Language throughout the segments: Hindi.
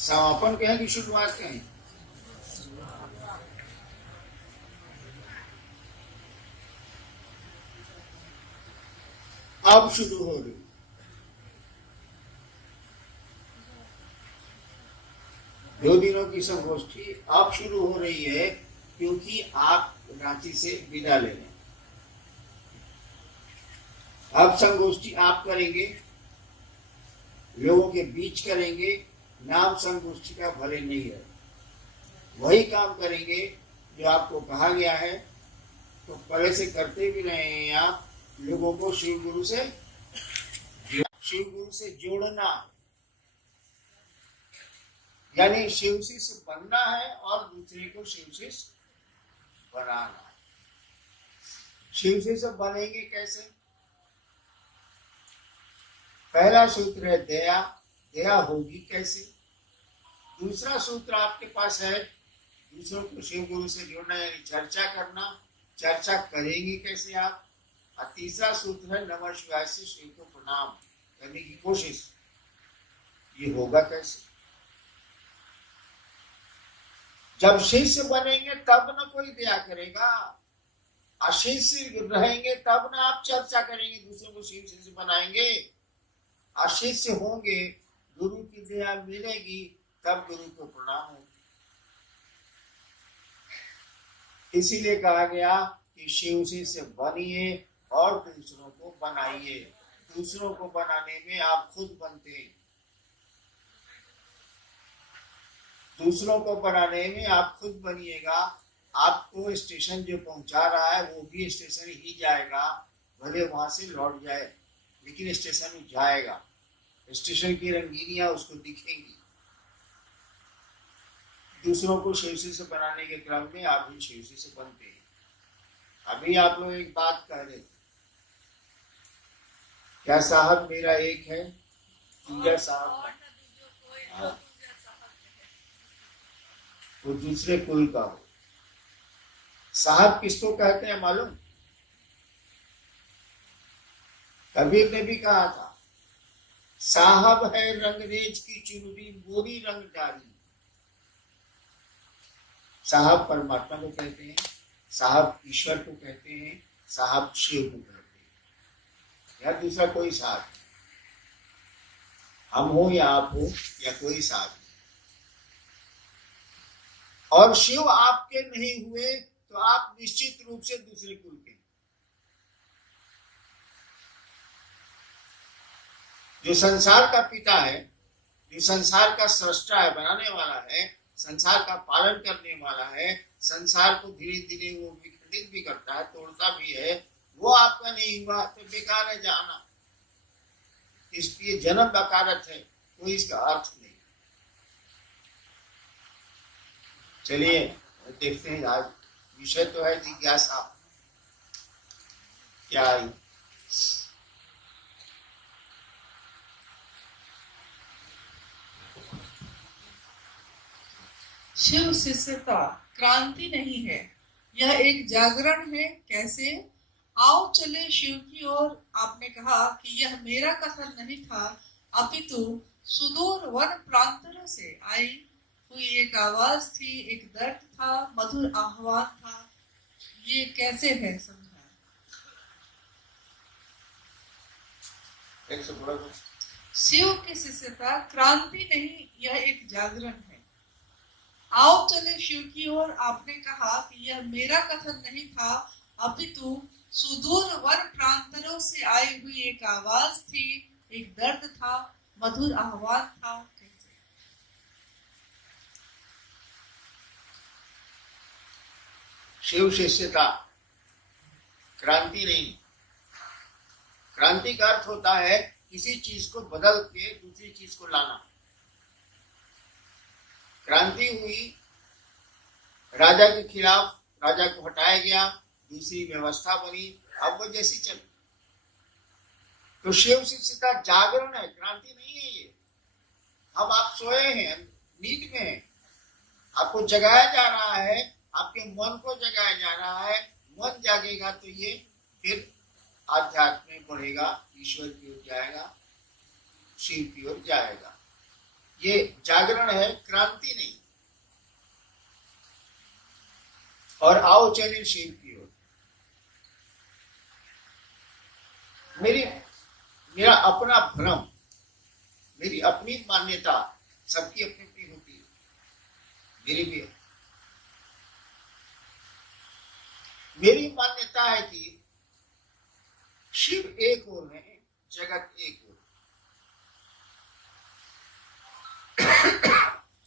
समापन कहें कि शुरुआत कहें? अब शुरू हो रही। दो दिनों की संगोष्ठी अब शुरू हो रही है क्योंकि आप रांची से विदा ले लें। अब संगोष्ठी आप करेंगे, लोगों के बीच करेंगे। नाम संगोष्ठी का भले नहीं है, वही काम करेंगे जो आपको कहा गया है। तो पहले से करते भी रहे हैं आप, लोगों को शिव गुरु से जोड़ना, यानी शिव शिष्य बनना है और दूसरे को शिव शिष्य बनाना है। शिव शिष्य बनेंगे कैसे? पहला सूत्र है दया। दया होगी कैसे? दूसरा सूत्र आपके पास है दूसरों को शिव गुरु से जोड़ना, यानी चर्चा करना। चर्चा करेंगे कैसे आप? और तीसरा सूत्र है नमः शिवाय से शिव को प्रणाम करने की कोशिश। ये होगा कैसे? जब शिष्य बनेंगे तब न कोई दया करेगा, अशिष्य रहेंगे तब ना आप चर्चा करेंगे, दूसरों को शिव शिष्य बनाएंगे। अशिष्य होंगे, गुरु की दया मिलेगी, तब गुरु को प्रणाम होगा। इसीलिए कहा गया कि शिव शिष्य बनिए और दूसरों को बनाइए। दूसरों को बनाने में आप खुद बनते हैं, दूसरों को बनाने में आप खुद बनिएगा। आपको स्टेशन जो पहुंचा रहा है वो भी स्टेशन ही जाएगा, भले वहां से लौट जाए, लेकिन स्टेशन में जाएगा। स्टेशन की रंगीनियां उसको दिखेंगी। दूसरों को शिवसी से बनाने के क्रम में आप भी शिवसी से बनते हैं। अभी आप लोग एक बात कह रहे थे, क्या साहब मेरा एक है, दूजा साहब वो दूसरे कुल का हो। साहब किसको कहते हैं मालूम? कबीर ने भी कहा था, साहब है रंगरेज की चुनरी मोरी रंग डाली। साहब परमात्मा को कहते हैं, साहब ईश्वर को कहते हैं, साहब शिव को कहते हैं, या दूसरा कोई साहब, हम हो या आप हो या कोई साहब। और शिव आपके नहीं हुए तो आप निश्चित रूप से दूसरे कुल के। जो संसार का पिता है, जो संसार का सृष्टा है, बनाने वाला है, संसार का पालन करने वाला है, संसार को धीरे धीरे वो विखंडित भी करता है, तोड़ता भी है, वो आपका नहीं हुआ तो बेकार है जाना। इसलिए जन्म बकारत है, कोई इसका अर्थ नहीं। चलिए देखते हैं, आज विषय तो है जिज्ञासा। क्या आई? शिव शिष्यता क्रांति नहीं है, यह एक जागरण है। कैसे? आओ चले शिव की ओर। आपने कहा कि यह मेरा कथन नहीं था, अपितु सुदूर वन प्रांतों से आई हुई एक आवाज थी, एक दर्द था, मधुर आह्वान था। ये कैसे है समझा? शिव की शिष्यता क्रांति नहीं, यह एक जागरण है। आओ चले शिव की ओर। आपने कहा कि यह मेरा कथन नहीं था, अपितु सुदूर वन प्रांतों से आई हुई एक आवाज थी, एक दर्द था, मधुर आह्वान था। कैसे? शिव शिष्यता क्रांति नहीं। क्रांति का अर्थ होता है किसी चीज को बदल के दूसरी चीज को लाना। क्रांति हुई, राजा के खिलाफ, राजा को हटाया गया, दूसरी व्यवस्था बनी, अब वो जैसी चली। तो शिव शिष्यता जागरण है, क्रांति नहीं है ये। हम आप सोए हैं, नींद में हैं, आपको जगाया जा रहा है, आपके मन को जगाया जा रहा है। मन जागेगा तो ये फिर आध्यात्म में बढ़ेगा, ईश्वर की ओर जाएगा, शिव की ओर जाएगा। ये जागरण है, क्रांति नहीं। और आओ चले शिव की ओर। मेरा अपना भ्रम, मेरी अपनी मान्यता, सबकी अपनी अपनी होती है, मेरी भी है। मेरी मान्यता है कि शिव एक ओर है, जगत एक ओर।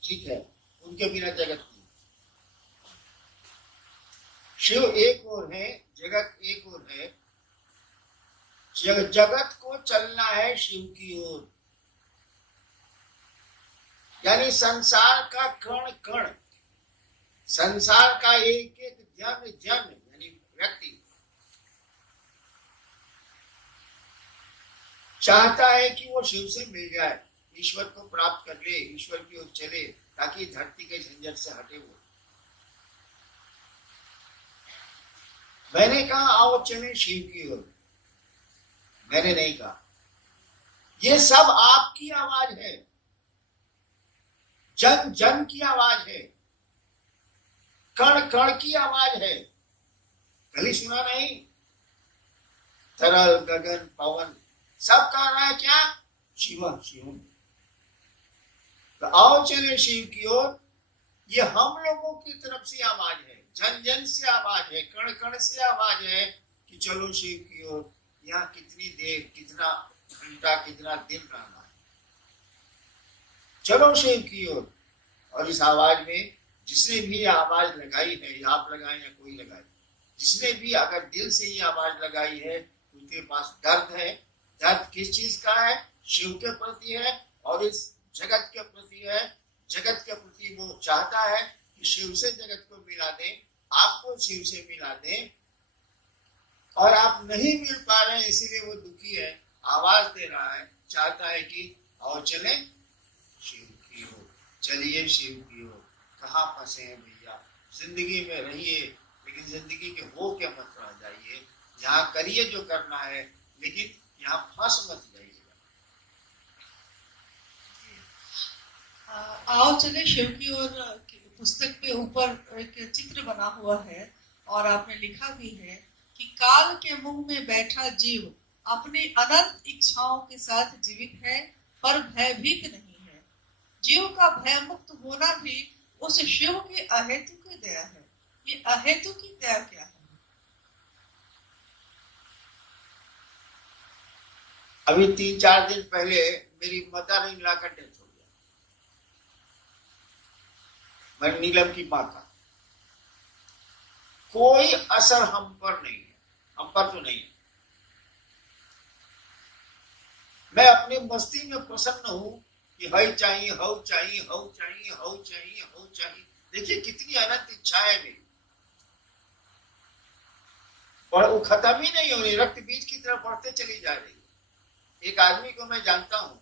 ठीक है, उनके बिना जगत नहीं। शिव एक ओर है, जगत एक ओर है। जगत को चलना है शिव की ओर, यानी संसार का कण कण, संसार का एक एक जन जन यानी व्यक्ति चाहता है कि वो शिव से मिल जाए, ईश्वर को प्राप्त कर ले, ईश्वर की ओर चले, ताकि धरती के झंझट से हटे। वो मैंने कहा आओ चले शिव की ओर, मैंने नहीं कहा। ये सब आपकी आवाज है, जन जन की आवाज है, कण कण की आवाज है। कभी सुना नहीं? तरल गगन पवन सब कह रहा है क्या? शिव शिव। तो आओ चले शिव की ओर। ये हम लोगों की तरफ से आवाज है, जन जन से आवाज है, कण कण से आवाज है कि चलो शिव की ओर। यहाँ कितनी देर, कितना घंटा, कितना दिन रहना है, चलो शिव की ओर। और इस आवाज में जिसने भी आवाज लगाई है, या आप लगाए या कोई लगाए, जिसने भी अगर दिल से ये आवाज लगाई है, उसके पास दर्द है। दर्द किस चीज का है? शिव के प्रति है और इस जगत के प्रति है। जगत के प्रति वो चाहता है कि शिव से जगत को मिला दे, आपको शिव से मिला दे, और आप नहीं मिल पा रहे हैं, इसीलिए वो दुखी है, आवाज दे रहा है, चाहता है कि आओ चले शिव की ओर, चलिए शिव की ओर। कहाँ फंसे हैं भैया? जिंदगी में रहिए, लेकिन जिंदगी के हो के मत रह जाइए। यहाँ करिए जो करना है, लेकिन यहाँ फंस मत जाइए। आओ चले शिव की ओर पुस्तक के ऊपर एक चित्र बना हुआ है और आपने लिखा भी है कि काल के मुंह में बैठा जीव अपनी अनंत इच्छाओं के साथ जीवित है, पर भयभीत नहीं है। जीव का भय मुक्त होना भी उस शिव की अहेतु की दया है। ये अहेतु की दया क्या है? अभी 3-4 दिन पहले मेरी मदर इन लॉ का डेथ हो गया। मैं नीलम की मां का कोई असर हम पर नहीं है, हम पर तो नहीं है। मैं अपनी मस्ती में प्रसन्न हूं कि हई चाहिए, हऊ चाहिए, हऊ चाहिए, हऊ चाहिए, हऊ चाहिए। देखिए कितनी अनंत इच्छा है मेरी, और वो खत्म ही नहीं हो रही, रक्त बीज की तरफ बढ़ते चली जा रही है। एक आदमी को मैं जानता हूं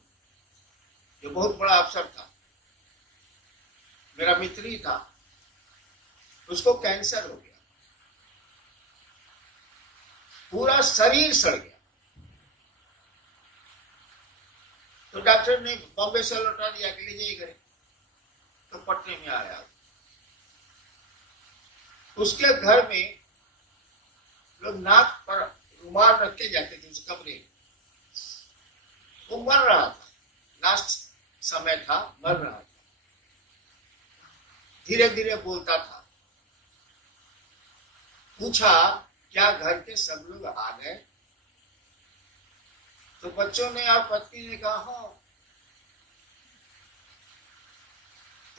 जो बहुत बड़ा अफसर था, मेरा मित्र ही था, उसको कैंसर हो गया, पूरा शरीर सड़ गया। तो डॉक्टर ने बॉम्बे से लौटा दिया कि ले जाइए घरे। तो पटने में आया, उसके घर में लोग नाक पर रुमाल रख के जाते थे उस कमरे में। वो मर रहा था, लास्ट समय था, मर रहा था, धीरे धीरे बोलता था। पूछा क्या घर के सब लोग आ गए? तो बच्चों ने और पत्नी ने कहा हाँ।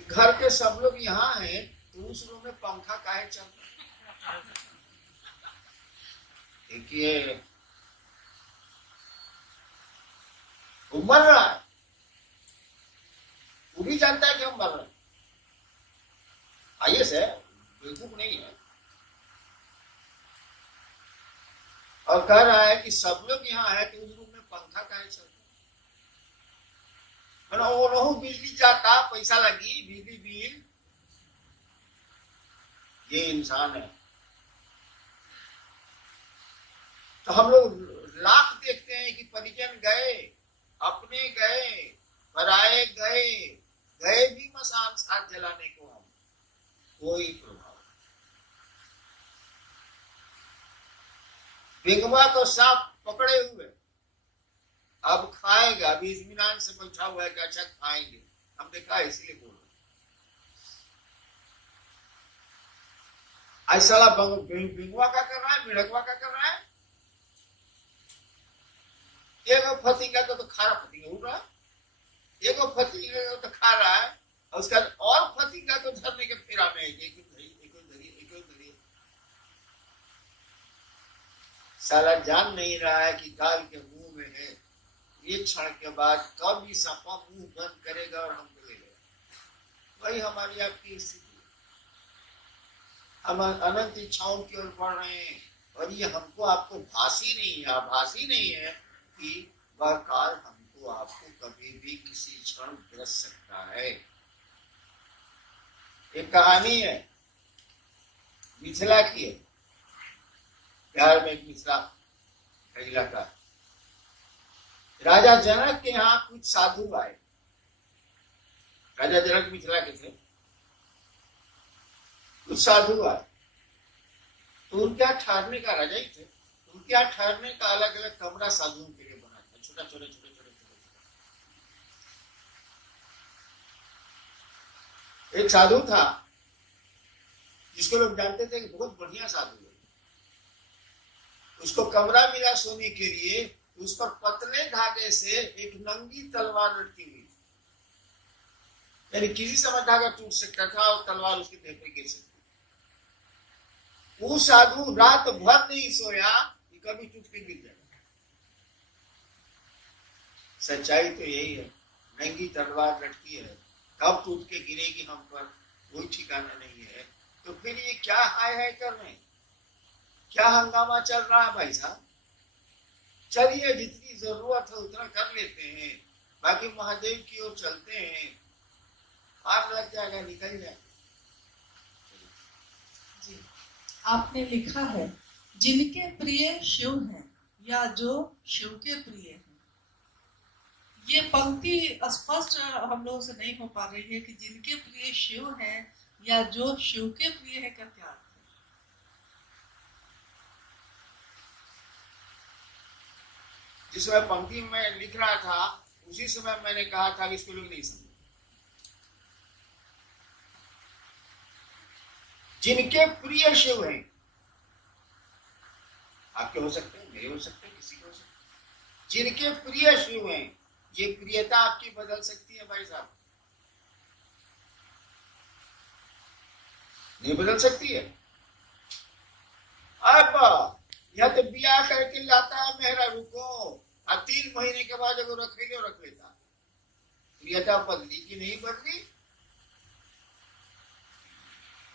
घर के सब लोग यहाँ हैं, तो उस रूम में पंखा काहे चल रहा? देखिए वो मर रहा है, वो भी जानता है कि हम मर रहे हैं। आईएएस है, बेवकूफ नहीं है। और कह रहा है कि सब लोग यहाँ है, तो उस रूम में पंखा काहे चल रहा? वो बिजली जाता, पैसा लगी, बिजली बिल। ये इंसान है। तो हम लोग लाख देखते हैं कि परिजन गए, अपने गए, पराए गए, गए भी मसान साथ जलाने को हम, कोई प्रभाव। बिंगवा को सांप पकड़े हुए, अब खाएगा, अभी इत्मीनान से बैठा हुआ है कि अच्छा खाएंगे, हमने कहा इसीलिए बोल रहे। ऐसा बिंगवा का कर रहा है, मिड़कवा का कर रहा है, एगो फतिंगा को तो खारा फतिंगा उड़ रहा है, एगो फतिंगा को तो खा रहा है, और उसका और फतिंगा को धरने के फेरा में एक धरी। साला जान नहीं रहा है कि काल के मुंह में है, एक क्षण के बाद कब ये सांपा मुंह बंद करेगा और हमको ले लेगा। वही हमारी आपकी स्थिति, हम अनंत इच्छाओं की ओर बढ़ रहे हैं, और ये हमको आपको भासी नहीं है कि वह काल हमको आपको कभी भी किसी क्षण ग्रस सकता है। एक कहानी है, मिथिला की है, बिहार में एक मिथिला इलाका। राजा जनक के यहाँ कुछ साधु आए। राजा जनक मिथिला के थे, कुछ साधु आए, तो उनके यहाँ ठहरने का, राजा ही थे, उनके यहाँ ठहरने का अलग अलग कमरा साधुओं के लिए बना था, छोटे। एक साधु था जिसको लोग जानते थे कि बहुत बढ़िया साधु है। उसको कमरा मिला सोने के लिए, उस पर पतले धागे से एक नंगी तलवार लटकी हुई, यानी किसी समय धागा टूट सकता था और तलवार उसके देह पर गिर सकती। वो साधु रात भर नहीं सोया कि कभी टूट के गिर जाएगा। सच्चाई तो यही है, नंगी तलवार लटकी है, कब टूट के गिरेगी हम पर कोई ठिकाना नहीं है। तो फिर ये क्या हाय कर रहे हैं, क्या हंगामा चल रहा है भाई साहब? चलिए जितनी जरूरत है उतना कर लेते हैं, बाकी महादेव की ओर चलते हैं, पार लग जाएगा, निकल जाएगा। जी, आपने लिखा है जिनके प्रिय शिव हैं या जो शिव के प्रिय हैं। ये पंक्ति स्पष्ट हम लोगों से नहीं हो पा रही है कि जिनके प्रिय शिव हैं या जो शिव के प्रिय है का क्या अर्थ है? जिस समय पंक्ति में लिख रहा था उसी समय मैंने कहा था कि इसको लोग नहीं समझे। जिनके प्रिय शिव हैं, आपके हो सकते हैं, मेरे हो सकते हैं, किसी के हो सकते हैं। जिनके प्रिय शिव हैं, ये प्रियता आपकी बदल सकती है भाई साहब, नहीं बदल सकती है। अब यह तो ब्याह करके लाता है मेहरा रुको, और 3 महीने के बाद अगर रख लेता, प्रियता बदली की नहीं बदली,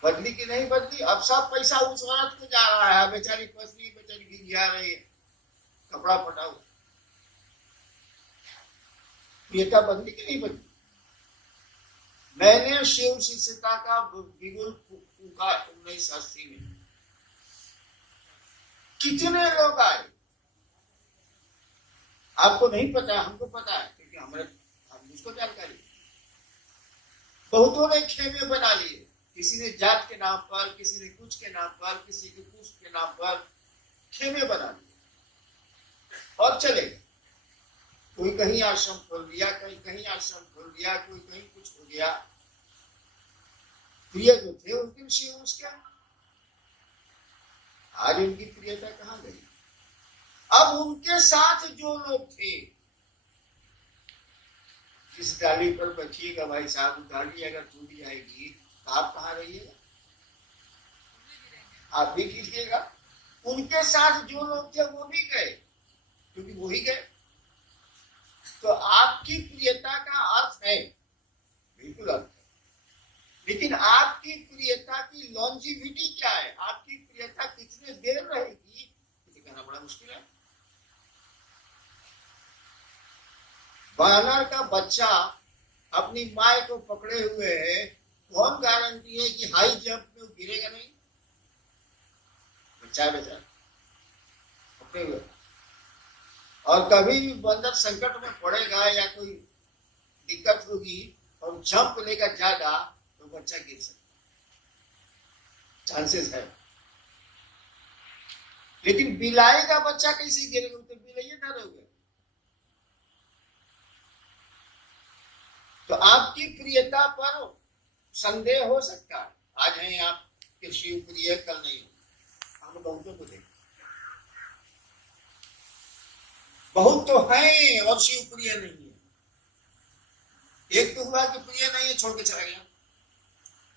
बदली की नहीं बदली। अब सब पैसा उस औरत को जा रहा है, बेचारी पत्नी बेचारी गिंगिया रही है, कपड़ा फटा हुआ। प्रियता बदली की नहीं बदली। मैंने शिव शिष्यता का बिगुल फूका 1980 में, कितने लोग आए आपको नहीं पता, हमको पता है क्योंकि हम उसको जानकारी। बहुतों ने खेमे बना लिए, किसी ने जात के नाम पर, किसी ने कुछ के नाम पर, किसी के कुछ के नाम पर खेमे बना लिए और चले गए। कोई कहीं आश्रम खोल लिया, कहीं आश्रम खोल लिया, कोई कहीं कुछ हो गया। प्रिय जो थे उनके शिव उसके, आज उनकी प्रियता कहां गई? अब उनके साथ जो लोग थे, जिस डाली पर बैठिएगा भाई साहब, डाली अगर टूट जाएगी तो आप कहाँ रहिएगा? आप भी कीजिएगा। उनके साथ जो लोग थे वो भी गए, क्योंकि वो ही गए। तो आपकी प्रियता का अर्थ है, बिल्कुल अर्थ है, लेकिन आपकी प्रियता की लॉन्जिविटी क्या है, आपकी प्रियता कितने देर रहेगी, इसे कहना बड़ा मुश्किल है। वानर का बच्चा अपनी माँ को पकड़े हुए है, कौन गारंटी है कि हाई जंप में वो गिरेगा नहीं? बच्चा बेचारा पकड़े हुए, और कभी भी बंदर संकट में पड़ेगा या कोई दिक्कत होगी और और जंप लेगा ज्यादा तो बच्चा गिर सकता, चांसेस है। लेकिन बिलाई का बच्चा कैसे गिरेगा, तो बिलाइए डरोगे। तो आपकी प्रियता पर संदेह हो सकता है। आज है आपके शिव प्रिय, कल नहीं हो। हम बहुतों को देखें, बहुत तो हैं और शिव प्रिय नहीं है। एक तो हुआ कि प्रिय नहीं है, छोड़ के चला गया।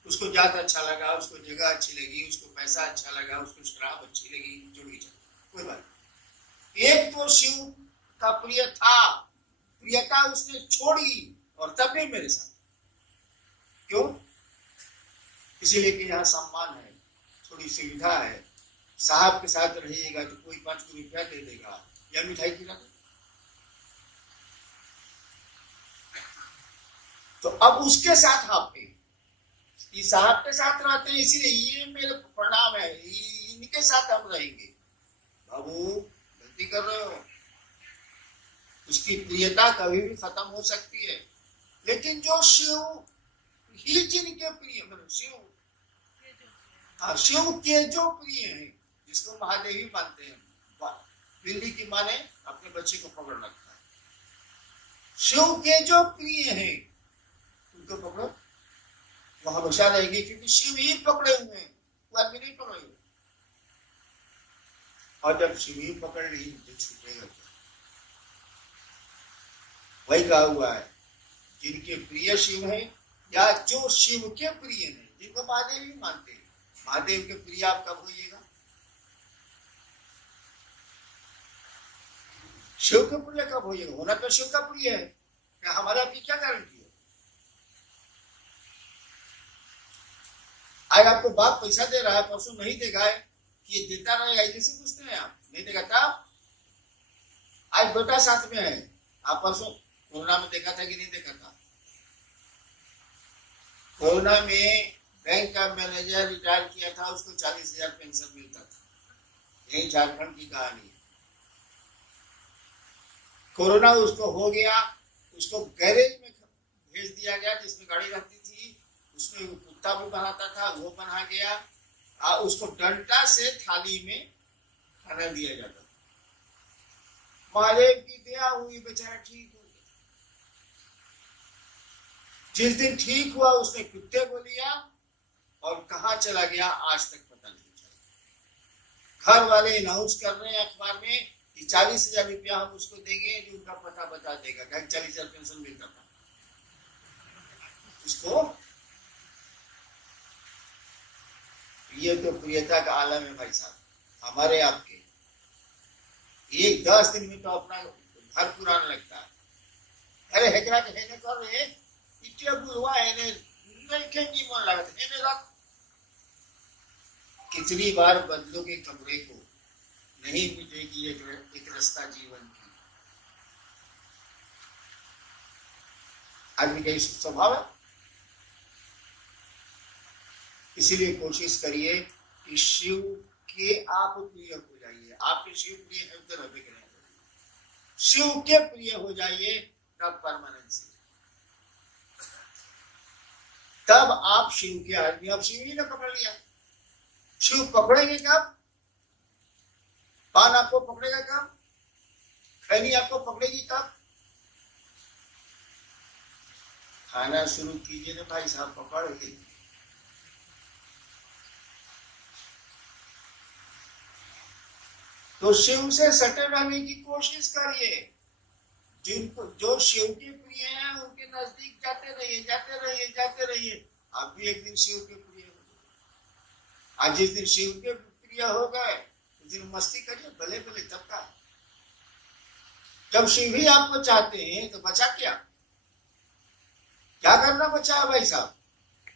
उसको जात अच्छा लगा, उसको जगह अच्छी लगी, उसको पैसा अच्छा लगा, उसको शराब अच्छी लगी, जोड़ी चला, कोई बात नहीं। एक तो शिव का प्रिय था, प्रियता उसने छोड़ी और तब भी मेरे साथ। क्यों? इसीलिए कि यहाँ सम्मान है, थोड़ी सुविधा है, साहब के साथ रहिएगा तो कोई 5 रुपया दे देगा या मिठाई खिला दे। तो अब उसके साथ आप साहब के साथ रहते हैं, इसीलिए ये मेरे प्रणाम है, इनके साथ हम रहेंगे। बाबू गलती कर रहे हो, उसकी प्रियता कभी भी खत्म हो सकती है। लेकिन जो शिव ही जिनके प्रिय, मतलब शिव के जो प्रिय है, जिसको महादेव ही मानते हैं, बिल्ली की माने अपने बच्चे को पकड़ रखता है। शिव के जो प्रिय है उनको पकड़ो, वो हमेशा रहेगी, क्योंकि शिव ही पकड़े हुए हैं, वो आदमी नहीं पकड़े हुए। और जब शिव ही पकड़ ली तो छूटेगा क्या? वही कहा हुआ है, जिनके प्रिय शिव है या जो शिव के प्रिय है, जिनको महादेव ही मानते हैं। महादेव के प्रिय आप कब होइएगा? शिव के प्रिय कब होइएगा? होना तो शिव का प्रिय है, क्या हमारे आपकी क्या गारंटी है? आज आपको बाप पैसा दे रहा है, परसों नहीं देगा, कि ये देता रहेगा, कैसे पूछते हैं आप? नहीं देगा तब? आज बेटा साथ में है, आप परसों कोरोना में देखा था कि नहीं देखा था? कोरोना में बैंक का मैनेजर रिटायर किया था, उसको 40,000 पेंशन मिलता था। यही झारखंड की कहानी है। कोरोना उसको हो गया, उसको गैरेज में भेज दिया गया जिसमें गाड़ी रहती थी, उसमें कुत्ता भी बनाता था, वो बना गया। उसको डंडा से थाली में खाना दिया जाता था। महादेव की दया हुई, बेचारा ठीक हो गया। जिस दिन ठीक हुआ उसने कुत्ते को लिया और कहाँ चला गया आज तक पता नहीं चला। घर वाले अनाउंस कर रहे हैं अखबार में कि 40,000 रुपया हम उसको देंगे जो उनका पता बता देगा। 40,000 पेंशन मिलता था उसको। ये तो प्रियता का आलम है भाई साहब, हमारे आपके। एक 10 दिन में तो अपना घर पुराना लगता है। अरे हेकरा के हेने कर रहे इतने बुलवा हेने नहीं खेंगी मन लगता हेने रख। कितनी बार बदलोगे कमरे को, नहीं मिटेगी एक रास्ता जीवन की। आदमी का स्वभाव है। इसीलिए कोशिश करिए कि शिव के आप प्रिय हो जाइए। आपके शिव प्रिय है तो रहे के नहीं, शिव के प्रिय हो जाइए, तब परमानेंसी, तब आप शिव के आदमी। अब शिव ही ने पकड़ लिया, शिव पकड़ेंगे कब? पान आपको पकड़ेगा कब? खैनी आपको पकड़ेगी कब? खाना शुरू कीजिए ना भाई साहब, पकड़ेगी। तो शिव से सटे रहने की कोशिश करिए। जिनको जो शिव के प्रिय हैं उनके नजदीक जाते रहिए, जाते रहिए, जाते रहिए। आप भी एक दिन शिव के प्रिय हो गए। आज जिस दिन शिव के प्रिय हो गए उस दिन मस्ती करिए, भले भले तब का। जब शिव ही आपको चाहते हैं तो बचा क्या? क्या करना बचा है भाई साहब?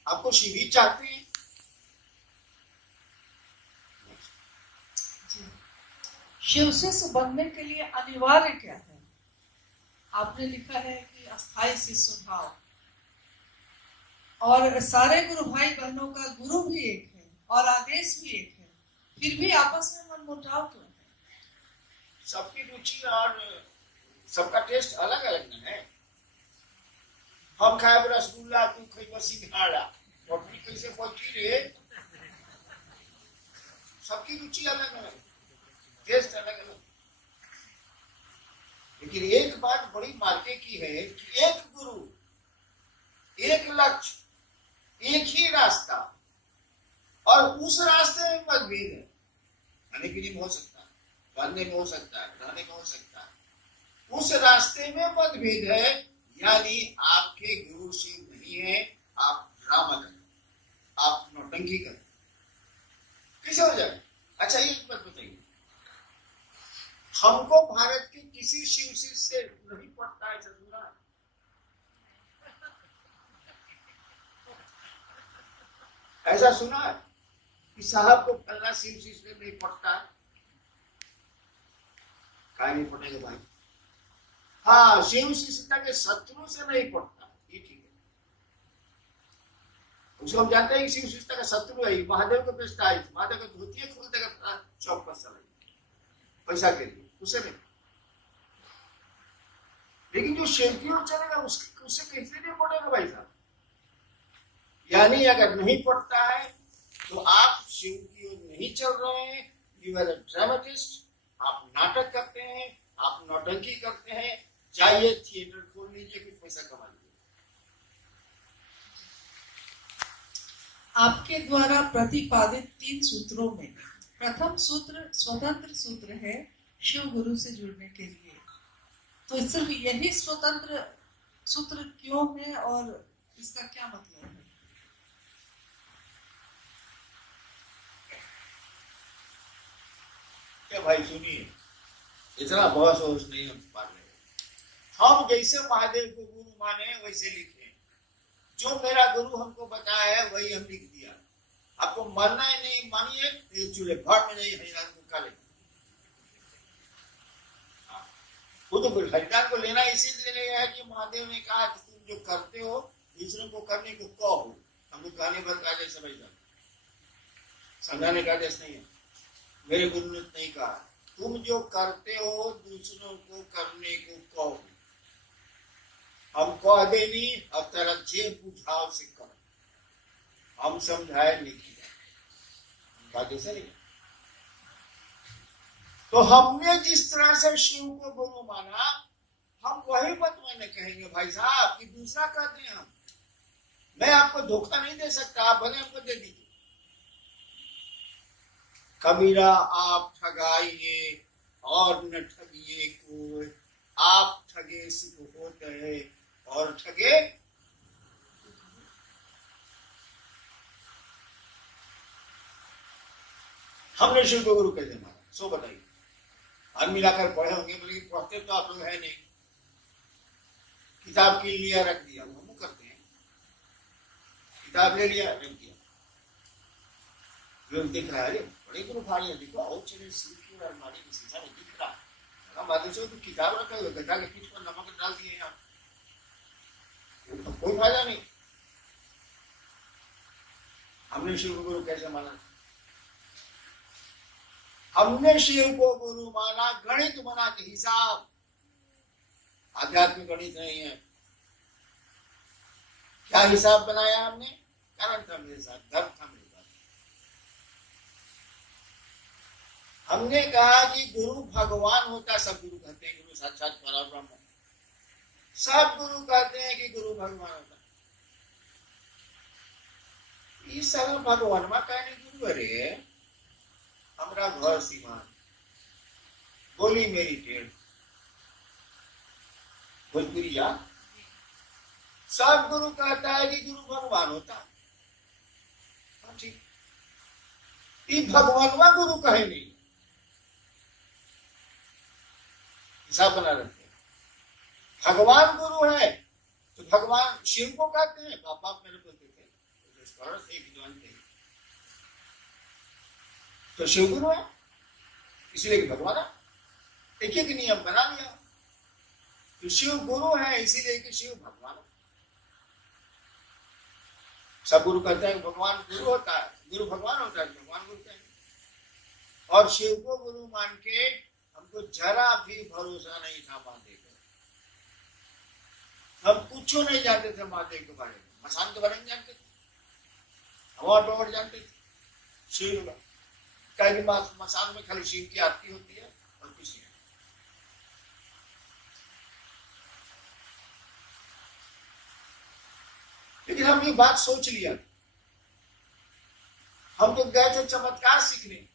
आपको शिव ही चाहते हैं। शिव से बनने के लिए अनिवार्य क्या है? आपने लिखा है कि अस्थाई शिष्य भाव, और सारे गुरु भाई बहनों का गुरु भी एक है और आदेश भी एक है, फिर भी आपस में मनमुटाव क्यों है? सबकी रुचि और सबका टेस्ट अलग अलग है। हम खाए रसगुल्ला, तू खाई सिंघाड़ा, रोटी कैसे पहुंची रे? सबकी रुचि अलग अलग, टेस्ट अलग अलग। लेकिन एक बात बड़ी मायने की है कि एक गुरु, एक लक्ष्य, एक ही रास्ता, और उस रास्ते में मतभेद है। खाने पीने में हो सकता है, पढ़ने में हो सकता है, रहने में हो सकता है, उस रास्ते में मतभेद है, यानी आपके गुरु शिव नहीं है, आप ड्रामा करें, आप नौटंकी करें, कैसे हो जाए? अच्छा एक बात बताइए, हमको भारत के किसी शिव से नहीं पड़ता है सुना? ऐसा सुना है कि साहब को फलना शिव से नहीं पड़ता है? काय नहीं पड़ेगा भाई? हाँ, शिव शिष्यता के शत्रु से नहीं पड़ता, ये ठीक है। उसको हम जानते हैं कि शिव शिष्यता का शत्रु है, महादेव को बेचता है, महादेव को धोती खोल देगा चौक पर चला पैसा के लिए, उसे नहीं। लेकिन जो शिव की ओर चलेगा उससे कैसे नहीं पड़ेगा भाई साहब? यानी अगर नहीं पड़ता है तो आप शिव की ओर नहीं चल रहे हैं, यू आर अ ड्रामेटिस्ट, आप नाटक करते हैं, आप नौटंकी करते हैं। जाइए थिएटर खोल लीजिए, कुछ पैसा कमा लीजिए। आपके द्वारा प्रतिपादित 3 सूत्रों में प्रथम सूत्र स्वतंत्र सूत्र है शिव गुरु से जुड़ने के लिए, तो सिर्फ यही स्वतंत्र सूत्र क्यों है और इसका क्या मतलब है? क्या भाई सुनिए, इतना बहस वहस नहीं हम पा रहे। हम जैसे महादेव को गुरु माने वैसे लिखे, जो मेरा गुरु हमको बताया है वही हम लिख दिया। आपको मानना है नहीं मानिए, चूल्हे भाट में नहीं हरिनाम को खा लेंगे। वो तो हरिनाम को लेना इसीलिए है कि महादेव ने कहा कि तुम जो करते हो दूसरों को करने को कहो। हमको कहने भर का आदेश समझ समझाने का आदेश नहीं है, मेरे गुरु ने नहीं कहा तुम जो करते हो दूसरों को करने को कहो। हम कह दे नहीं, अब तेरा जे बुझाव से कर, हम समझाए नहीं किया, जैसे नहीं। तो हमने जिस तरह से शिव को गुरु माना, हम वही बात मैंने कहेंगे भाई साहब कि दूसरा कर दें हम। मैं आपको धोखा नहीं दे सकता, आप भले हमको दे दीजिए। कबीरा आप ठगाइए और न ठगिए कोई, आप ठगे सुख होते है और ठगे। हमने शिव को गुरु कैसे माना, सो बताइए। हम मिलाकर पढ़े होंगे, बोले पढ़ते तो आप लोग है नहीं, किताब के लिए रख दिया, वो हम करते हैं, किताब ले लिया रख दिया, लोग दिख रहा है बड़े गुरु भाई देखो, और चले शिव की अलमारी में शीशा में दिख रहा है, बात तो किताब रखा हुआ, गधा के पीठ पर नमक डाल दिए यहाँ, तो कोई फायदा नहीं। हमने शिव को गुरु कैसे माना? हमने शिव को गुरु माना गणित बना के हिसाब, आध्यात्मिक गणित नहीं है। क्या हिसाब बनाया हमने? कारण था मेरे साथ, धर्म था मेरे साथ। हमने कहा कि गुरु भगवान होता, सब गुरु कहते हैं गुरु साक्षात परब्रह्म, सब गुरु कहते हैं कि गुरु भगवान होता। इस समय भगवान मा कहने गुरु, अरे हमारा घर सीमान, बोली मेरी टेढ़, भोजपुरिया। सब गुरु कहता है कि गुरु भगवान होता, ठीक, ये भगवानवा गुरु कहे नहीं, हिसाब बना रखते हैं। भगवान गुरु है तो भगवान शिव को कहते हैं, बाप मेरे बोलते थे विद्वान थे, तो शिव गुरु है इसलिए कि भगवान है, एक एक नियम बना लिया। तो शिव गुरु है इसीलिए कि शिव भगवान है। सब गुरु कहते हैं भगवान गुरु होता है, गुरु भगवान होता है, भगवान गुरु कहते हैं। और शिव को गुरु मान के हमको जरा भी भरोसा नहीं था महादेव, हम कुछ नहीं जानते थे महादेव के बारे में, मसान के बारे में जानते थे, हवा डोर जानते थे, शिव कहीं मसान में खाली शिव की आरती होती है और कुछ नहीं। लेकिन हम ये बात सोच लिया, हम तो गए थे चमत्कार सीखने,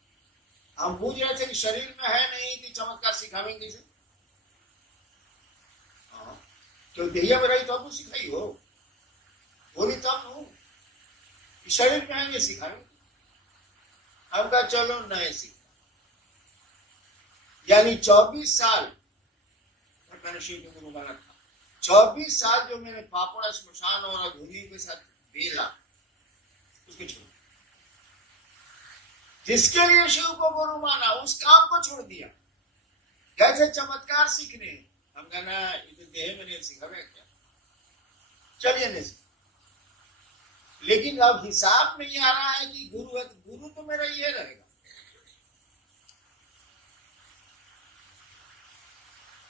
हम पूछ रहे थे कि शरीर में है नहीं कि चमत्कार सिखावेंगे कैसे? तो देहिया में रही तो आपको सिखाई हो, बोली तब हो कि शरीर में है ये सिखाएंगे। हम कहा चलो नए सीखा, यानी 24 साल मैंने शिव के गुरु माना था, 24 साल जो मैंने पापड़ा स्मशान और अघूरी के साथ बेला, उसके छोड़, जिसके लिए शिव को गुरु माना उस काम को छोड़ दिया। कैसे चमत्कार सीखने, हम कहना ये तो देह में नहीं सीखा क्या, चलिए नहीं सीखा। लेकिन अब हिसाब नहीं आ रहा है कि गुरु है, तो गुरु तो मेरा ये रहेगा।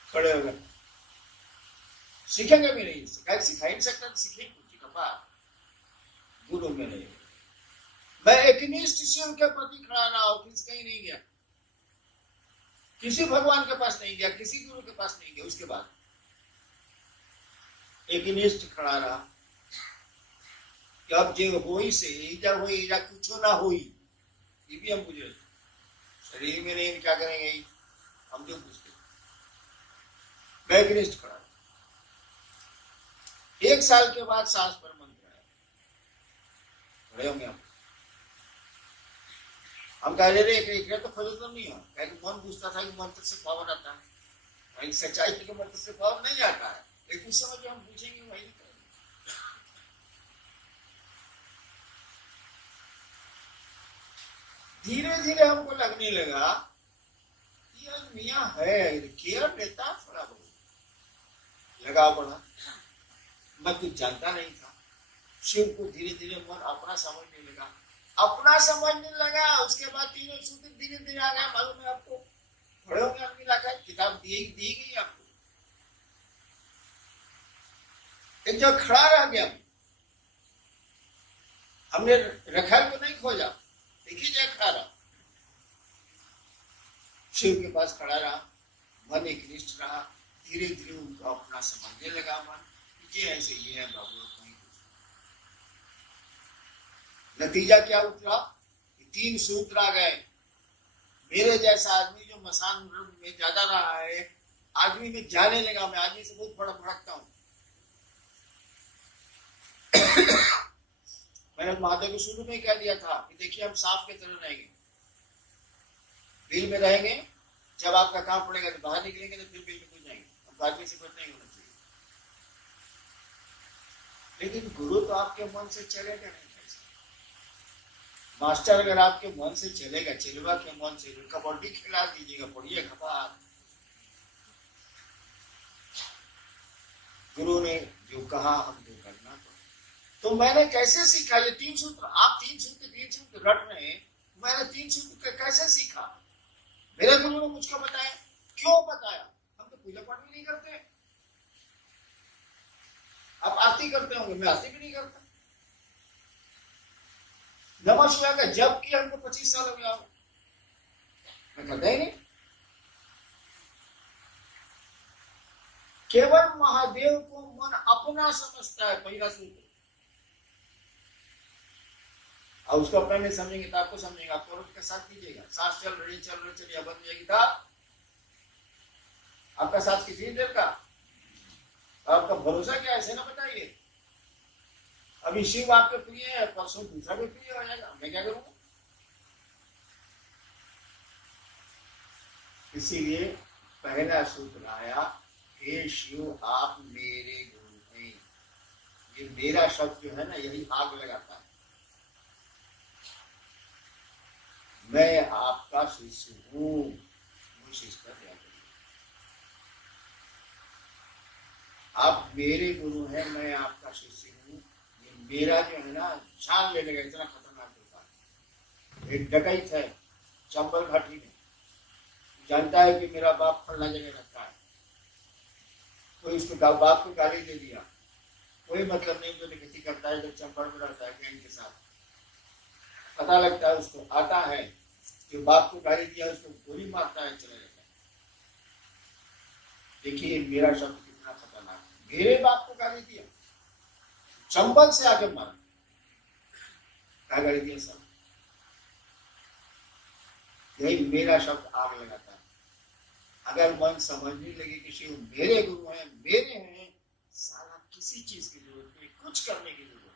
खड़े हो गए, सीखेंगे भी नहीं, सिखा ही नहीं सकता, सीखेंगे गुरु में नहीं। मैं एकनिष्ठ शिव के प्रति खड़ा रहा हूं, कहीं नहीं गया, किसी भगवान के पास नहीं गया, किसी गुरु के पास नहीं गया। उसके बाद एकनिष्ठ खड़ा रहा कि अब जो होई से इजा होई, इजा कुछ ना होई, ये भी हम पूछ रहे, शरीर में नहीं क्या करेंगे, हम जो पूछते। मैं एकनिष्ठ खड़ा, 1 साल के बाद सांस पर मंत्र आया, खड़े होंगे हम कह रहे थे तो फजल तो नहीं हो, मन पूछता था कि मंत्र से पावर आता है, सच्चाई के मंत्र से पावर नहीं आता है, लेकिन उस समय जो हम पूछेंगे वही करेंगे। धीरे धीरे हमको लगने लगा ये मियाँ है, केयर लेता थोड़ा बहुत, लगाव बढ़ा। मैं कुछ जानता नहीं था, शिव को धीरे धीरे मन अपना समझने लगा, अपना समझने लगा। उसके बाद तीनों सूत्र धीरे धीरे आ गया। मालूम है आपको, बड़े होंगे आपकी इलाका किताब दी गई आपको, एक जगह खड़ा रह गया, हमने रखा तो नहीं खोजा, देखिए जगह खड़ा रहा, शिव के पास खड़ा रहा, मन एकनिष्ठ रहा। धीरे धीरे उनको अपना समझने लगा मन, ये ऐसे ये है बाबू। नतीजा क्या उतरा, 3 सूत्र आ गए। मेरे जैसा आदमी जो मसान में ज्यादा रहा है, आदमी में जाने लगा, मैं आदमी से बहुत बड़ा भड़कता हूं। मैंने महादेव को शुरू में कह दिया था कि देखिए हम सांप की तरह रहेंगे, बिल में रहेंगे, जब आपका काम पड़ेगा तो बाहर निकलेंगे, तो फिर बिल में घुस जाएंगे। हम आदमी से कुछ नहीं होना चाहिए। लेकिन गुरु तो आपके मन से चलेगा नहीं। मास्टर अगर आपके मन से चलेगा, चिलवा के मन से कबड्डी खिला दीजिएगा, पढ़िए खबर। गुरु ने जो कहा हमको करना। तो मैंने कैसे सीखा ये 3 सूत्र? आप 3 सूत्र रट रहे हैं, मैंने 3 सूत्र कैसे सीखा? मेरे गुरु ने मुझको बताया। क्यों बताया? हम तो पूजा पाठ भी नहीं करते, आप आरती करते होंगे, मैं आरती भी नहीं करता। नमः शिवाय का जब किया हमको 25 साल हो गया, मैं करता ही नहीं। केवल महादेव को मन अपना समझता है, पहला सूत्र। और उसको अपना नहीं समझेंगे तो आपको समझेंगे, आप औरत के साथ कीजिएगा। सांस चल रही चलिए, बंद जाएगी था आपका सांस कितनी देर का, आपका भरोसा क्या है, ऐसे ना बताइए। अभी शिव आपके प्रिय है, परसों दूसरा भी प्रिय हो जाएगा, मैं क्या करूंगा? इसीलिए पहला सूत्र आया, हे शिव आप मेरे गुरु हैं। ये मेरा शब्द जो है ना, यही आग लगाता है। मैं आपका शिष्य हूं, मुझे शिष्य का त्याग करिए। आप मेरे गुरु हैं, मैं आपका शिष्य हूं। मेरा जो है ना, जान लेने का इतना खतरनाक होता है। एक डकैत है चंबल घाटी में, जानता है कि मेरा बाप फलना जगह रखता है, कोई उसको बाप को गाली दे दिया, कोई मतलब नहीं, जो निगेटिव करता है जब चंपड़ में रहता है गैंग के साथ, पता लगता है उसको, आता है जो बाप को गाली दिया उसको गोली मारता है, चला जाता है। देखिए मेरा शब्द कितना खतरनाक है, मेरे बाप को गाली दिया, चंपल से आगे मारा, क्या गाली दिया सब, यही मेरा शब्द आग लगाता है। अगर मन समझने लगे कि शिव मेरे गुरु हैं, मेरे हैं, सारा किसी चीज की जरूरत नहीं, कुछ करने की जरूरत नहीं,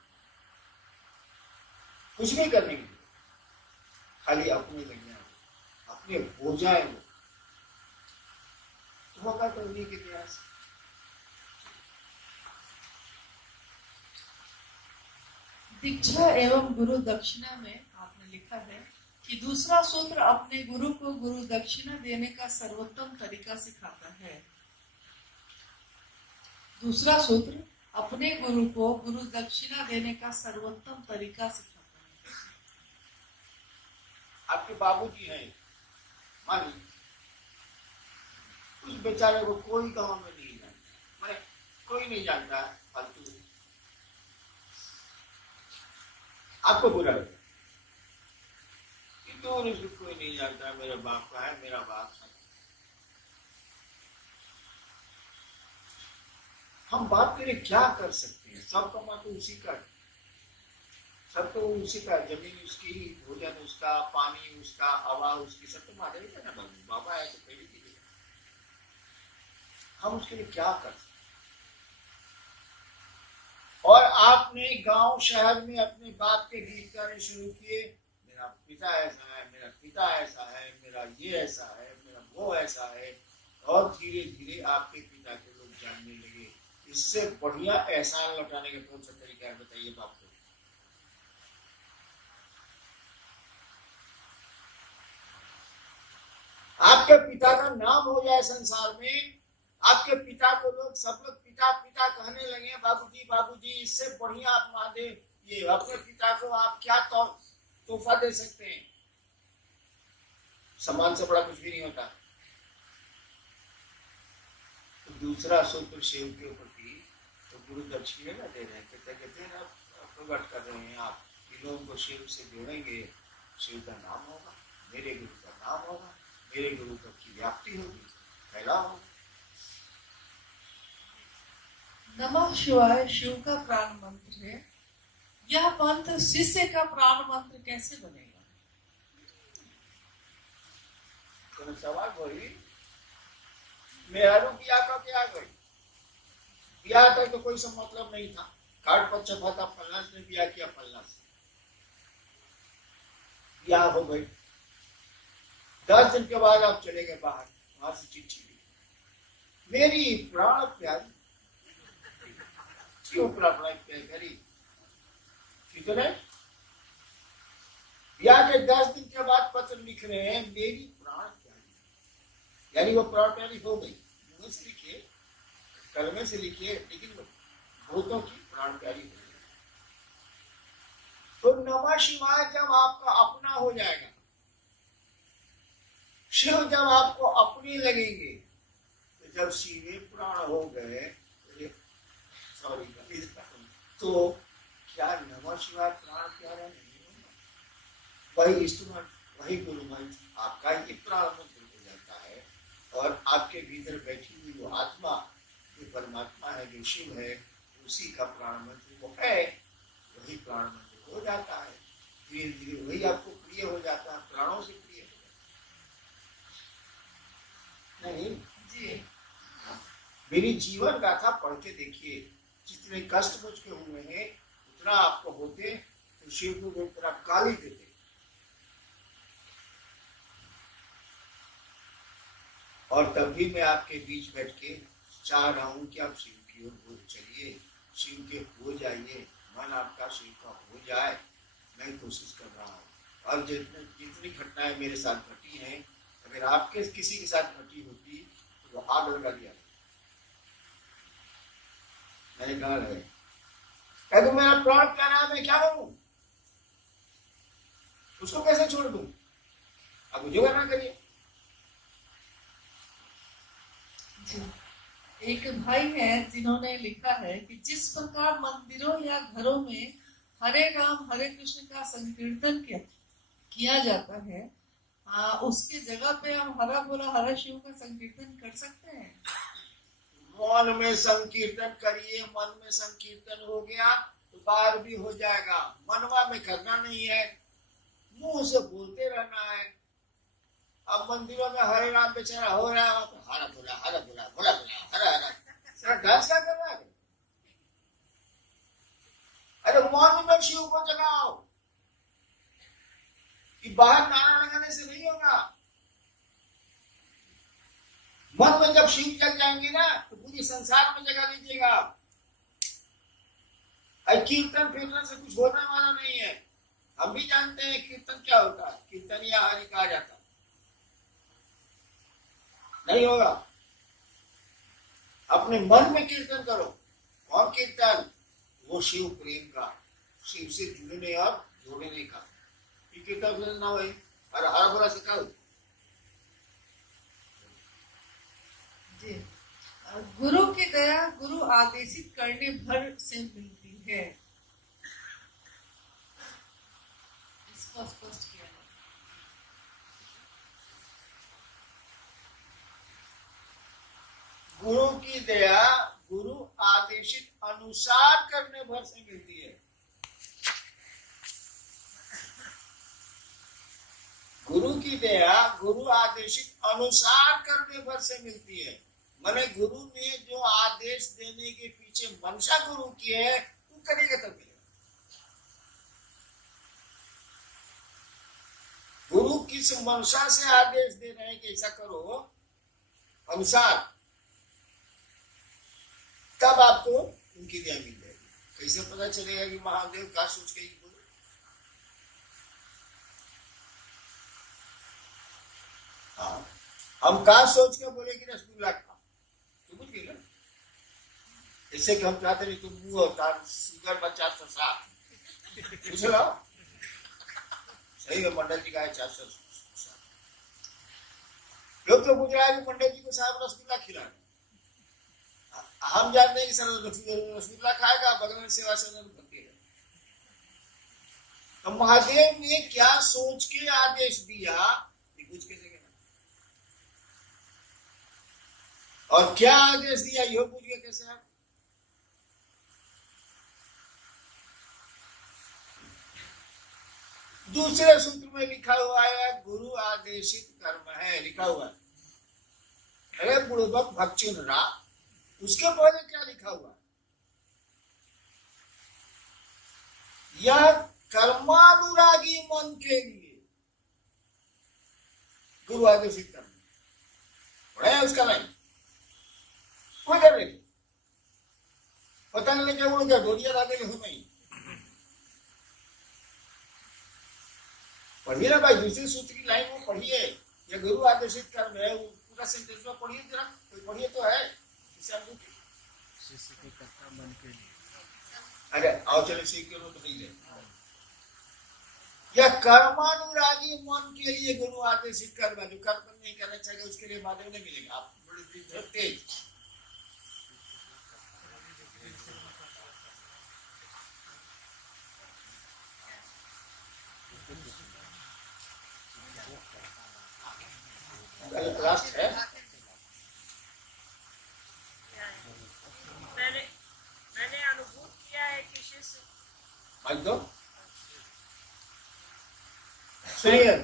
कुछ भी करने की जरूरत, खाली अपने लग जाए, अपने हो जाए वो, तो होगा तो उन्हीं के प्रयास। दीक्षा एवं गुरु दक्षिणा में आपने लिखा है कि दूसरा सूत्र अपने गुरु को गुरु दक्षिणा देने का सर्वोत्तम तरीका सिखाता है। दूसरा सूत्र अपने गुरु को गुरु दक्षिणा देने का सर्वोत्तम तरीका सिखाता है। आपके बाबूजी हैं, मान उस बेचारे को कोई गांव में नहीं जानता, माने कोई नहीं जानता, फालतू आपको बुरा लगता, कोई नहीं जानता मेरा बाप का है, मेरा बाप है। हम बाप के लिए क्या कर सकते हैं, सब कमा तो उसी का, सब तो उसी का, जमीन उसकी, भोजन उसका, पानी उसका, हवा उसकी, सब तो मारे ही ना बाबू, बाबा है तो पहले की, हम उसके लिए क्या कर सकते। और आपने गांव शहर में अपने बाप के गीत गाने शुरू किए, मेरा पिता ऐसा है, मेरा पिता ऐसा है, मेरा ये ऐसा है, मेरा वो ऐसा है, और धीरे धीरे आपके पिता के लोग जानने लगे। इससे बढ़िया एहसान लौटाने का कौन सा तरीका है बताइए बाप को। आपके पिता का नाम हो जाए संसार में, आपके पिता को लोग सब लोग पिता पिता कहने लगे, बाबूजी बाबूजी, इससे बढ़िया आप महादेव, ये अपने पिता को आप क्या तोहफा दे सकते हैं, सम्मान से बड़ा कुछ भी नहीं होता। तो दूसरा सूत्र शिव के ऊपर भी तो गुरु दक्षिणा दे रहे हैं, कहते हैं आप प्रकट कर रहे हैं, आप लोगों को शिव से जोड़ेंगे, शिव का नाम होगा, मेरे गुरु का नाम होगा, मेरे गुरु तक की व्याप्ति होगी, फैला होगा। नमः शिवाय शिव का प्राण मंत्र है, यह मंत्र शिष्य का प्राण मंत्र कैसे बनेगा? सवाल वही, मेहरू बिया का क्या गई, बिया तक तो कोई सब मतलब नहीं था, कार्ड पर छपा था फलना ने बिया किया, फलना से बिया हो गई, 10 दिन के बाद आप चले गए बाहर, वहां से चिट्ठी ली, मेरी प्राण प्यारी, क्यों प्राण प्यारी, कितने ब्याह के 10 दिन के बाद पत्र लिख रहे हैं, मेरी प्राण प्यारी, यानी वो प्राण प्यारी हो गई, मुंह से लिखिए, कलमे से लिखिए, लेकिन भूतों की प्राण प्यारी हो गई। तो नमः शिवाय जब आपका अपना हो जाएगा, शिव जब आपको अपने लगेंगे, तो जब शिवे प्राण हो गए, सॉरी, तो क्या नमः शिवाय प्राण प्यारा नहीं होगा? वही इंस्ट्रूमेंट, वही गुरु मंत्र आपका ही प्राण मंत्र हो जाता है, और आपके भीतर बैठी हुई वो आत्मा, जो परमात्मा है, जो शिव है, उसी का प्राण मंत्र वो है, वही प्राण मंत्र हो जाता है, धीरे धीरे वही आपको प्रिय हो जाता है, प्राणों से प्रिय हो जाता है। नहीं जी, मेरी जीवन गाथा पढ़ के देखिए, जितने कष्ट मुझके हुए हैं उतना आपको होते तो शिव को एक तरह गाली देते, और तब भी मैं आपके बीच बैठ के चाह रहा हूं कि आप शिव की ओर चलिए, शिव के हो जाइए, मन आपका शिव का हो जाए, मैं कोशिश कर रहा हूँ। और जितनी घटनाएं मेरे साथ घटी हैं, अगर आपके किसी के साथ घटी होती तो वो आग लगा दिया, मैंने कहा है, तो मेरा प्राण प्यारा है, मैं क्या करूं, उसको कैसे छोड़ दूं, अब मुझे ना करिए। एक भाई है जिन्होंने लिखा है कि जिस प्रकार मंदिरों या घरों में हरे राम हरे कृष्ण का संकीर्तन किया जाता है, उसके जगह पे हम हरा बोला हरा शिव का संकीर्तन कर सकते हैं। मन में संकीर्तन करिए, मन में संकीर्तन हो गया तो बाहर भी हो जाएगा। मनवा में करना नहीं है, मुंह से बोलते रहना है। अब मंदिरों में हरे राम बेचारा हो रहा है, वहां पर हरा बोला हरा बोला बोला बोला हरा हरा, सर डांस क्या कर रहा है? अरे मन में शिव को जगाओ, कि बाहर नारा लगाने से नहीं होगा। मन में जब शिव जग जाएंगे ना तो पूरी संसार में जगा लीजिएगा। कीर्तन फिरने से कुछ होने वाला नहीं है। हम भी जानते हैं कीर्तन क्या होता है, कीर्तन या हरि कहा जाता है, नहीं होगा। अपने मन में कीर्तन करो। और कीर्तन वो शिव प्रेम का, शिव से जुड़ने और जोड़ने का कीर्तन ना हो। और हर बोला से क्या जी, गुरु की दया गुरु आदेशित करने भर से मिलती है। इसको स्पष्ट किया है। गुरु की दया गुरु आदेशित अनुसार करने भर से मिलती है। गुरु की दया गुरु आदेशित अनुसार करने भर से मिलती है। मैंने गुरु ने जो आदेश देने के पीछे मंशा गुरु की है, तू करेगा तब मिलेगा। गुरु किस मंशा से आदेश दे रहे हैं कि ऐसा करो अनुसार, तब आपको उनकी दया मिल जाएगी। कैसे पता चलेगा कि महादेव का सोच के बोले? हाँ, हम का सोच के बोले कि रसगुल्ला खा, तो कुछ नहीं। ऐसे कि हम चाहते नहीं तुम मुंह और शुगर बच्चा तो साथ पूछ लो। सही है, मंडल जी का है 400। लोग तो पूछ रहा है कि पंडित जी को साहब रसगुल्ला खिला। हम जानते हैं कि सर रसगुल्ला खाएगा, बगल में सेवा सदन भरती है। तो महादेव ने क्या सोच के आदेश दिया ये कुछ कैसे कहना, और क्या आदेश दिया ये पूछ के कैसे आप? दूसरे सूत्र में लिखा हुआ है गुरु आदेशित कर्म है, लिखा हुआ है। अरे बुड़बक भक्षुन रा, उसके पहले क्या लिखा हुआ है? यह कर्मानुरागी मन के लिए गुरु आदेशित कर्म है। उसका नहीं कोई कर रही पता नहीं क्या बोल क्या डोरिया लागे हो नहीं। पढ़िए ना भाई, दूसरे सूत्र की लाइन में पढ़िए। यह गुरु आदेशित कर्म है, पूरा सेंटेंस में पढ़िए जरा, कोई पढ़िए तो है। शिष्य के कर्ता मन के लिए। अरे आओ चले सीख के तो नहीं है। यह कर्मानुरागी मन के लिए गुरु आदेशित कर्म है। जो कर्म नहीं करना चाहिए उसके लिए महादेव नहीं मिलेगा। आप बड़े तेज लास्ट है। मैंने अनुभूत किया है कि शिष्य माइक दो सुनिए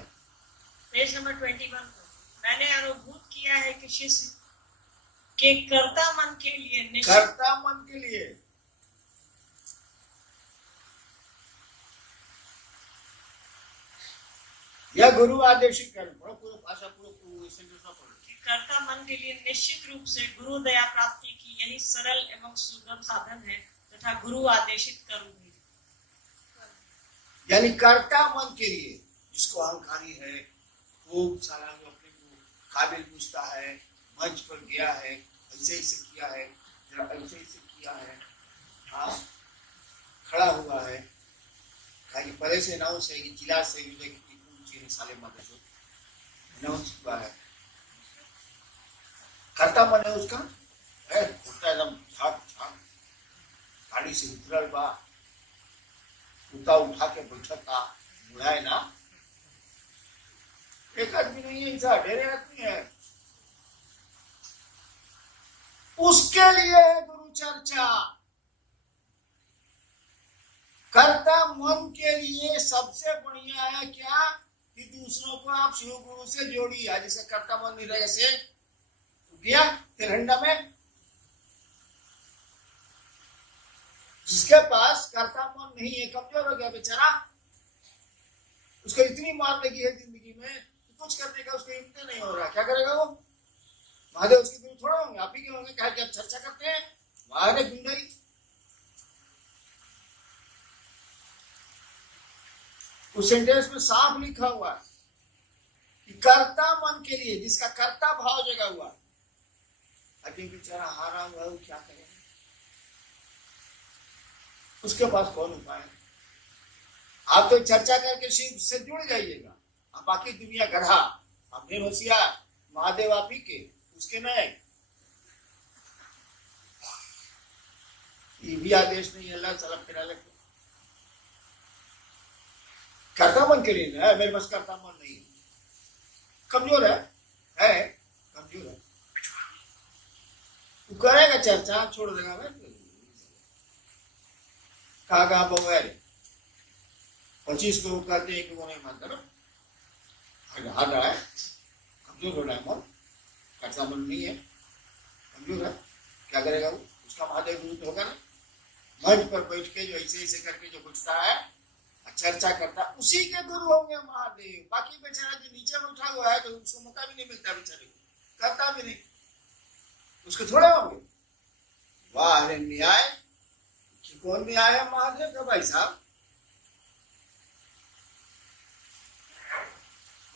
पेज नंबर 21 मैंने अनुभूत किया है कि शिष्य के कर्ता मन के लिए कर्ता मन के लिए यह गुरु आदेशित कर्म पूरा भाषा पूरा सेंटेंस में पढ़ो। कर्ता मन के लिए निश्चित रूप से गुरु दया प्राप्ति की यही सरल एवं सुगम साधन है तथा गुरु आदेशित कर्म भी। यानी कर्ता मन के लिए जिसको अहंकारी है, खूब सारा अपने को काबिल पूछता है, मंच पर गया है, ऐसे ऐसे किया है, ऐसे ऐसे किया है, हाँ खड़ा हुआ है, कहीं पहले से अनाउंस है कि जिला से साले मदद अनाउंस हुआ है। कर्ता मन है उसका है एकदम झाक झाक गाड़ी से उतरल बा, उता उठा के बैठता, बुढ़ाए ना, एक आदमी नहीं है, ऐसा ढेरे आदमी है। उसके लिए है गुरु चर्चा। कर्ता मन के लिए सबसे बढ़िया है क्या कि दूसरों को आप शिव गुरु से जोड़िए। जैसे कर्ता मन नहीं रहे से गया तिरंडा में, जिसके पास कर्ता मन नहीं है, कमजोर हो गया बेचारा, उसको इतनी मार लगी है जिंदगी में तो कुछ करने का उसको हिम्मत नहीं हो रहा, क्या करेगा वो? महादेव उसके गुरु थोड़ा होंगे, आप ही के होंगे, कहा कि आप चर्चा करते हैं महादेव गुंडई। उस सेंटेंस में साफ लिखा हुआ है कि कर्ता मन के लिए, जिसका कर्ता भाव जगा हुआ, अभी बेचारा हारा हुआ है, क्या करेगा? उसके पास कौन उपाय है? आप तो चर्चा करके शिव से जुड़ जाइएगा, आप बाकी दुनिया गधा, आप ढेर होशियार, महादेव आप ही के, उसके नहीं। ये भी आदेश नहीं है अल्लाह सलाम फिरा लगे। कर्ता मन के लिए है, मेरे पास कर्ता मन नहीं है, कमजोर है कमजोर है, तू करेगा चर्चा, छोड़ देगा मैं कहा बगैर 25 को कहते हैं कि वो नहीं मानता ना, हार रहा है, कमजोर हो रहा है मन, कर्ता मन नहीं है, कमजोर है, क्या करेगा वो? उसका महादेव गुरु तो होगा ना, मंच पर बैठ के जो ऐसे ऐसे करके जो पूछता है, चर्चा करता, उसी के गुरु होंगे महादेव। बाकी बेचारा जो नीचे बैठा हुआ है तो उसको मौका भी नहीं मिलता, बेचारे को करता भी नहीं, उसके थोड़े होंगे। वाह रे न्याय, कि कौन न्याय है महादेव का भाई साहब?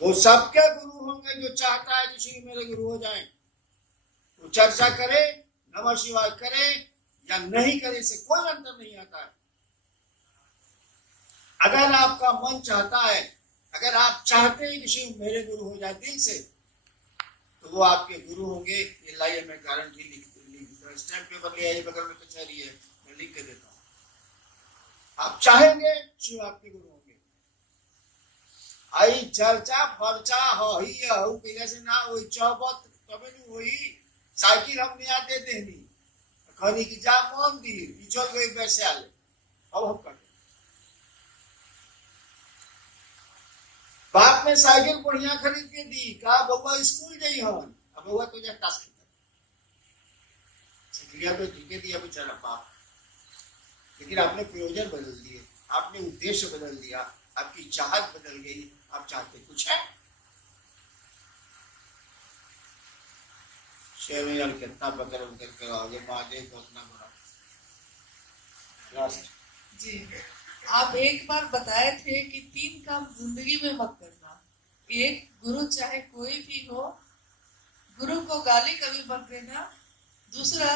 वो सबके गुरु होंगे जो चाहता है कि मेरे गुरु हो जाए, वो चर्चा करे, नमः शिवाय करे या नहीं करे, से कोई अंतर नहीं आता है। अगर आपका मन चाहता है, अगर आप चाहते हैं कि शिव मेरे गुरु हो जाए दिल से, तो वो आपके गुरु होंगे। ये लाइए मैं गारंटी लिख स्टैम्प पेपर ले आइए, बगल में कचहरी है, मैं लिख के देता हूँ। आप चाहेंगे शिव आपके गुरु होंगे। आई चर्चा फर्चा हो ही कैसे से ना वही चौबत तबे नहीं वही साइकिल हम नहीं आते देनी खनी की जा मंदिर चल गई वैसे आले, अब हम करते। बाप ने साइकिल बढ़िया खरीद के दी, कहा बउआ स्कूल जाई हवन, अब बउआ तो जा ताश खेलता, सिकलिया तो जीके दिया बेचारा बाप, लेकिन आपने प्रयोजन बदल दिए, आपने उद्देश्य बदल दिया, आपकी चाहत बदल गई, आप चाहते कुछ है। शेर कितना बकर उतर कर आओगे महादेव को उतना बड़ा जी। आप एक बार बताए थे कि 3 काम जिंदगी में मत करना। एक, गुरु चाहे कोई भी हो, गुरु को गाली कभी मत देना। दूसरा,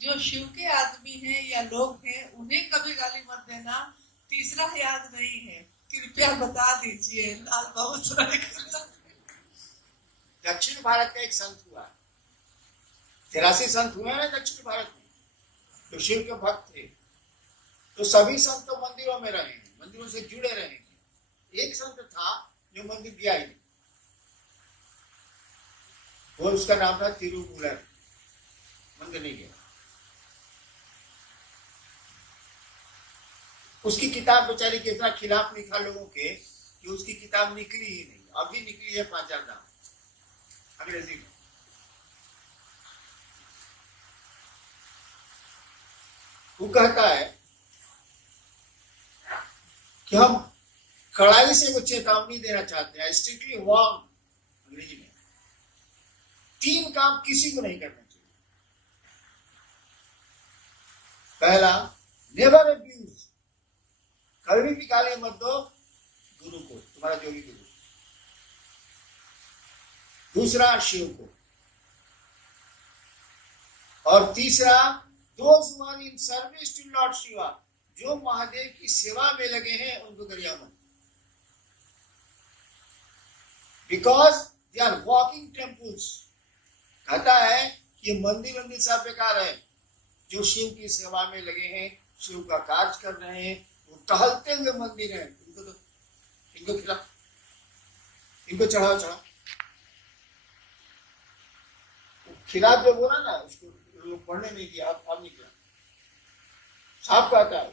जो शिव के आदमी हैं या लोग हैं उन्हें कभी गाली मत देना। तीसरा याद नहीं है, कृपया बता दीजिए। लाल बहुत दक्षिण भारत का एक संत हुआ, 83 संत हुए ना दक्षिण भारत में, तो शिव के भक्त थे, तो सभी संत तो मंदिरों में रहे, मंदिरों से जुड़े रहे। एक संत था जो मंदिर गया ही नहीं, और उसका नाम था तिरुमूलर, मंदिर नहीं गया। उसकी किताब बेचारी के इतना खिलाफ लिखा लोगों के कि उसकी किताब निकली ही नहीं, अभी निकली है 5,000 दाम अंग्रेजी में। वो कहता है कि हम कड़ाई से वो चेतावनी देना चाहते हैं, स्ट्रिक्टली वार्न अंग्रेजी में, 3 काम किसी को नहीं करना चाहिए। पहला, नेवर अब्यूज, कभी भी गाली मत दो गुरु को, तुम्हारा जो भी गुरु। दूसरा, शिव को। और तीसरा, those who are in service to Lord Shiva, जो महादेव की सेवा में लगे हैं उनको गरिया मत, because they are walking temples। कहता है ये मंदिर मंदिर सब बेकार है। जो शिव की सेवा में लगे हैं, शिव का कार्य कर रहे हैं, वो टहलते हुए मंदिर है। इनको खिला, इनको चढ़ाओ चढ़ाओ। खिला जो बोला ना, उसको लोग पढ़ने नहीं दिया। अब निकला साफ कहता है,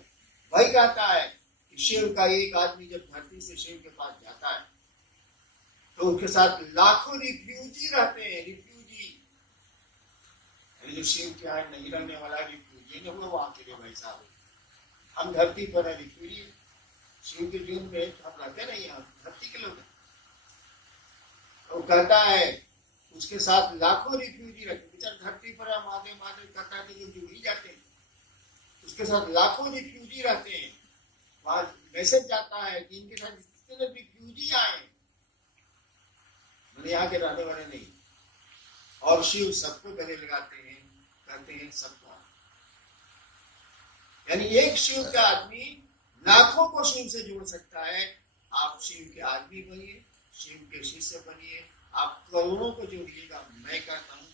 वही कहता है कि शिव का एक आदमी जब धरती से शिव के पास जाता है तो उसके साथ लाखों रिफ्यूजी रहते हैं। रिफ्यूजी जो शिव के यहाँ नहीं रहने वाला रिफ्यूजी नहीं हुआ वहां के लिए भाई साहब। हम धरती पर है रिफ्यूजी, शिव के जीवन में हम रहते नहीं, हम धरती के लोग हैं। तो कहता है उसके साथ लाखों रिफ्यूजी रहते। बेचार धरती पर महादेव महादेव कहता है तो जुड़ ही जाते हैं। उसके साथ लाखों रिफ्यूजी रहते हैं। वहां मैसेज जाता है कि इनके साथ जितने रिफ्यूजी आए, मैंने यहाँ के रहने वाले नहीं, और शिव सबको गले लगाते हैं, कहते हैं सबको। यानी एक शिव का आदमी लाखों को शिव से जोड़ सकता है। आप शिव के आदमी बनिए, शिव के शिष्य बनिए, आप करोड़ों को जोड़िएगा। मैं कहता हूँ